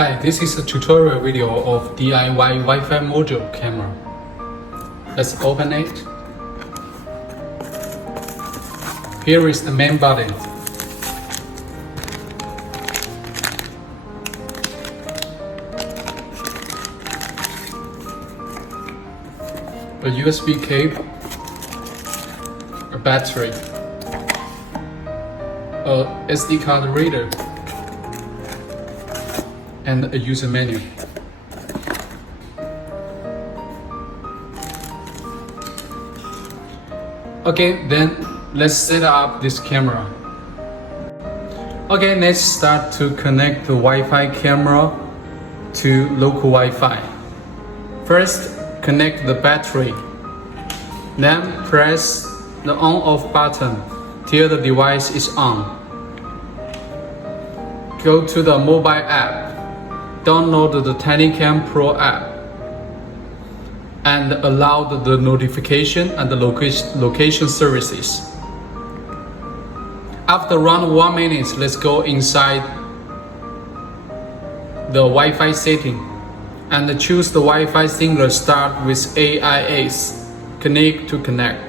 Hi, this is a tutorial video of DIY Wi-Fi module camera. Let's open it. Here is the main button. A USB cable, a battery, a SD card reader, and a user manual. Okay, then let's set up this camera. Okay, let's start to connect the Wi-Fi camera to local Wi-Fi. First, connect the battery. Then press the on-off button till the device is on. Go to the mobile app. Download the TinyCam Pro app and allow the notification and the location services. After around 1 minute, let's go inside the Wi-Fi setting and choose the Wi-Fi single start with AIS, connect to connect.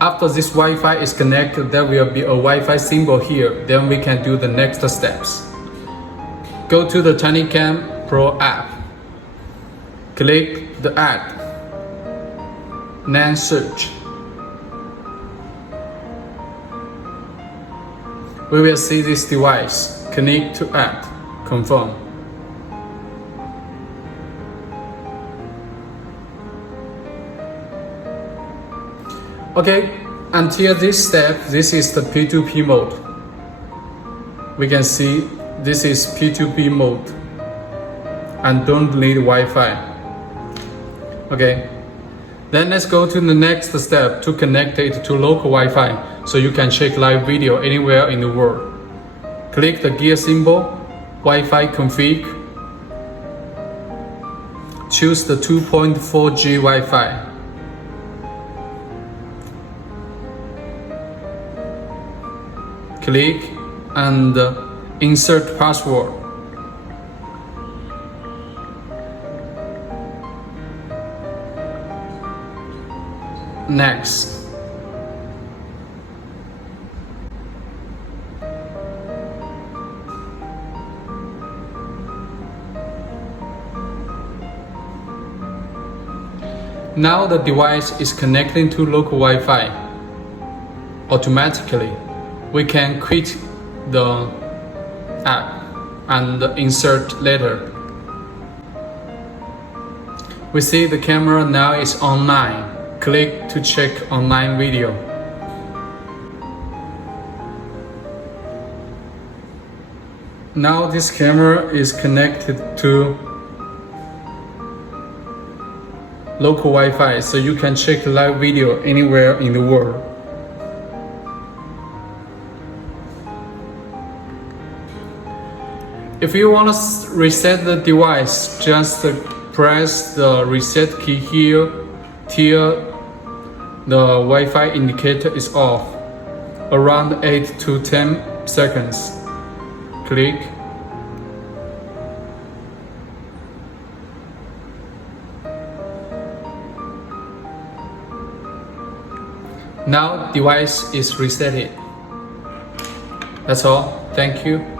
After this Wi-Fi is connected, there will be a Wi-Fi symbol here. Then we can do the next steps. Go to the TinyCam Pro app. Click the add. Then search. We will see this device. Connect to add. Confirm. Okay, until this step, this is the P2P mode. We can see this is P2P mode and don't need Wi-Fi. Okay, then let's go to the next step to connect it to local Wi-Fi so you can check live video anywhere in the world. Click the gear symbol, Wi-Fi config. Choose the 2.4G Wi-Fi. Click and insert password. Next. Now the device is connecting to local Wi-Fi. Automatically, we can quit the app and insert later. We see the camera now is online. Click to check online video. Now this camera is connected to local Wi-Fi, so you can check live video anywhere in the world. If you want to reset the device, just press the reset key here till the Wi-Fi indicator is off, around 8 to 10 seconds. Click. Now device is resetted. That's all. Thank you.